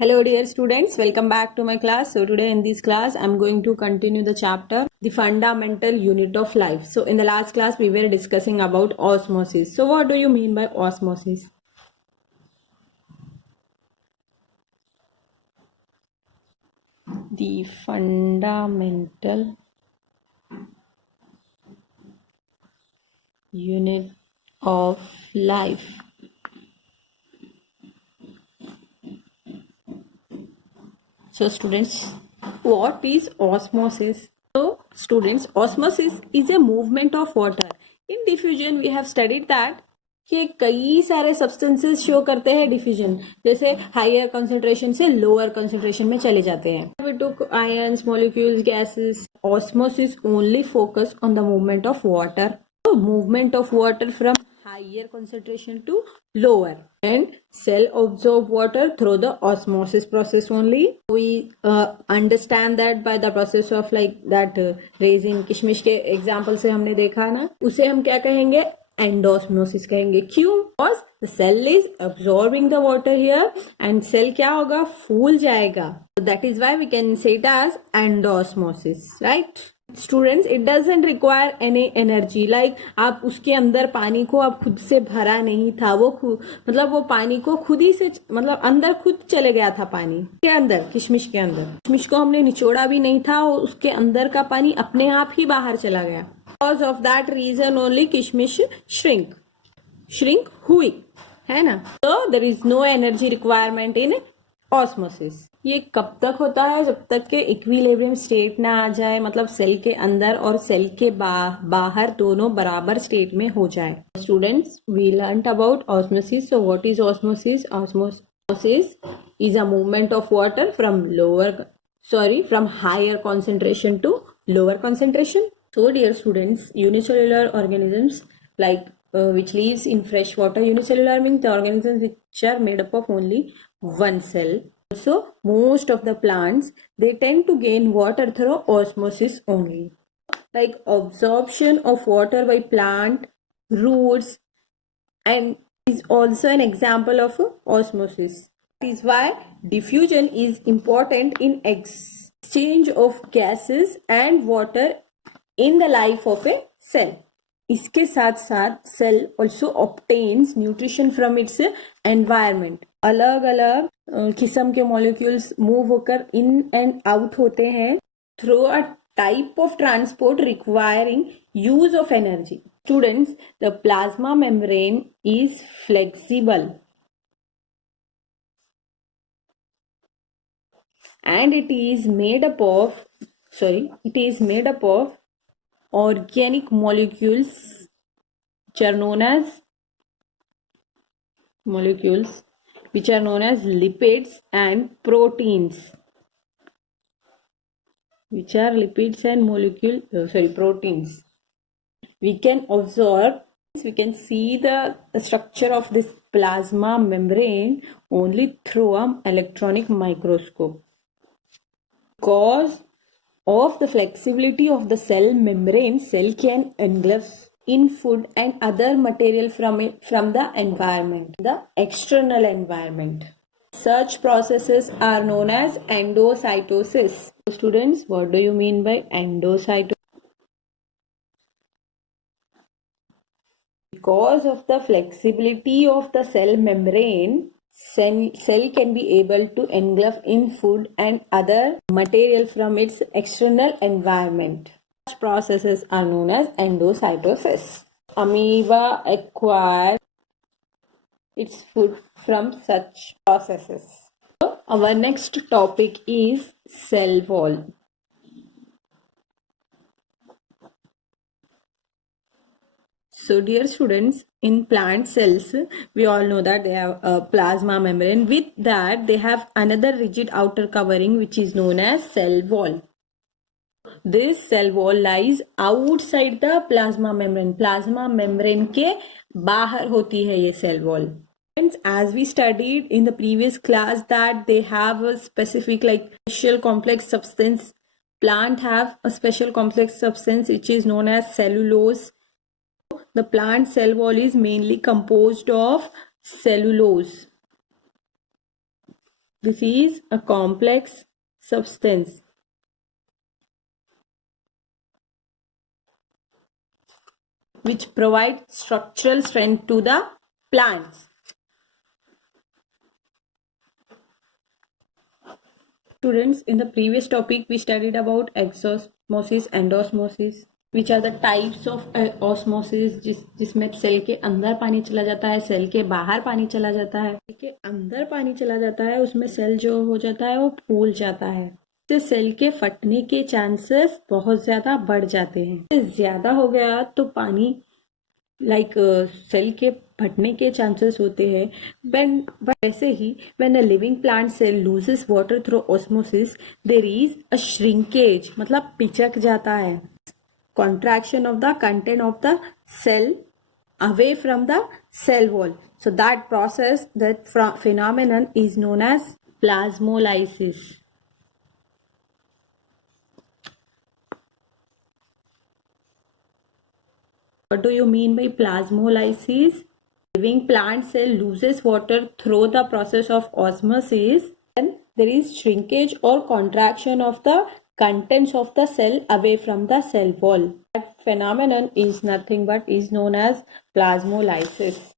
Hello dear students, welcome back to my class. So today in this class I'm going to continue the chapter the fundamental unit of life. So in the last class we were discussing about osmosis. So what do you mean by osmosis? The fundamental unit of life. So students, what is osmosis? So students, osmosis is a movement of water. In diffusion we have studied that कि कई सारे substances show करते हैं diffusion, जैसे higher concentration से lower concentration में चले जाते हैं. We took ions, molecules, gases. Osmosis only focus on the movement of water. So movement of water from higher concentration to lower, and cell absorb water through the osmosis process only. We understand that by the process of like that raising किशमिश के example से हमने देखा ना, उसे हम क्या कहेंगे? एंडोस्मोसिस कहेंगे. क्यों? Because the cell is absorbing the water here and cell क्या होगा? फूल जाएगा. That is why we can say it as endosmosis, right students. It doesn't require any energy. Like आप उसके अंदर पानी को आप खुद से भरा नहीं था, वो मतलब वो पानी को खुद ही से मतलब अंदर खुद चले गया था. पानी के अंदर, किशमिश के अंदर, किशमिश को हमने निचोड़ा भी नहीं था और उसके अंदर का पानी अपने आप ही बाहर चला गया. Because of that reason only किशमिश shrink हुई, है ना. So there is no energy requirement in osmosis. ये कब तक होता है? जब तक के इक्विलिब्रियम स्टेट ना आ जाए, मतलब सेल के अंदर और सेल के बाहर दोनों बराबर स्टेट में हो जाए. Students, we learnt about osmosis. So what is osmosis? Osmosis is a movement of water from higher concentration to lower concentration. So dear students, unicellular organisms like which lives in fresh water. Unicellular means the organisms which are made up of only one cell. Also, most of the plants, they tend to gain water through osmosis only. Like absorption of water by plant roots and is also an example of osmosis. That is why diffusion is important in exchange of gases and water in the life of a cell. इसके साथ साथ cell also obtains nutrition from its environment. अलग अलग किस्म के molecules move होकर in and out होते हैं through a type of transport requiring use of energy. Students, the plasma membrane is flexible and it is made up of organic molecules which are known as lipids and proteins, proteins. We can see the structure of this plasma membrane only through an electronic microscope. Because of the flexibility of the cell membrane, cell can engulf in food and other material from the environment, the external environment. Such processes are known as endocytosis. Students, what do you mean by endocytosis? Because of the flexibility of the cell membrane, cell can be able to engulf in food and other material from its external environment. Such processes are known as endocytosis. Amoeba acquire its food from such processes. So, our next topic is cell wall. So dear students, in plant cells, we all know that they have a plasma membrane. With that, they have another rigid outer covering which is known as cell wall. This cell wall lies outside the plasma membrane. Plasma membrane के बाहर होती है ये cell wall. As we studied in the previous class that they have a specific like special complex substance. Plant have a special complex substance which is known as cellulose. The plant cell wall is mainly composed of cellulose. This is a complex substance which provides structural strength to the plants. Students, in the previous topic we studied about exosmosis, endosmosis, which are the types of osmosis जिसमें cell के अंदर पानी चला जाता है, cell के बाहर पानी चला जाता है. सेल के अंदर पानी चला जाता है, उसमें सेल जो हो जाता है वो फूल जाता है. इससे सेल के फटने के चांसेस बहुत ज्यादा बढ़ जाते हैं. इससे ज्यादा हो गया तो पानी सेल के फटने के चांसेस होते हैं. वैसे ही when a living plant cell loses water through osmosis there is a shrinkage, मतलब पिचक जाता है. Contraction of the content of the cell away from the cell wall. So that process, that phenomenon is known as plasmolysis. What do you mean by plasmolysis? Living plant cell loses water through the process of osmosis. Then there is shrinkage or contraction of the contents of the cell away from the cell wall. That phenomenon is nothing but is known as plasmolysis.